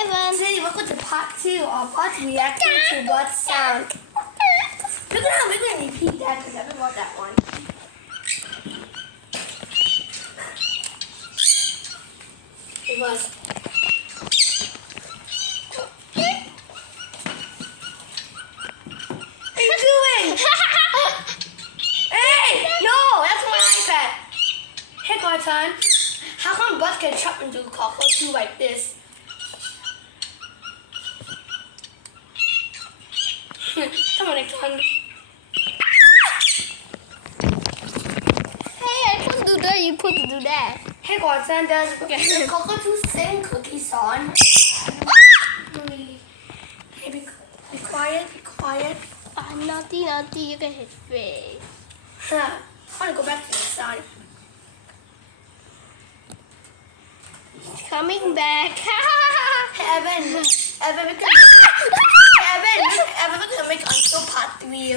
Evan. Today welcome to part 2 of us reacting to what sound. We're gonna repeat that because I haven't watched that one. It was. What are you doing? Hey! No! That's my iPad! Hey, Carton. How come Buzz can chop into cockroach like this? Come on, Carton. Hey, I put to do that. You put to do that. Hey, Carton, does cockroach sing cookie song? Hey, be quiet, be quiet. Naughty, naughty. You can hit face. I want to go back to the sun. Coming back. Evan, we're gonna make Until Part 3.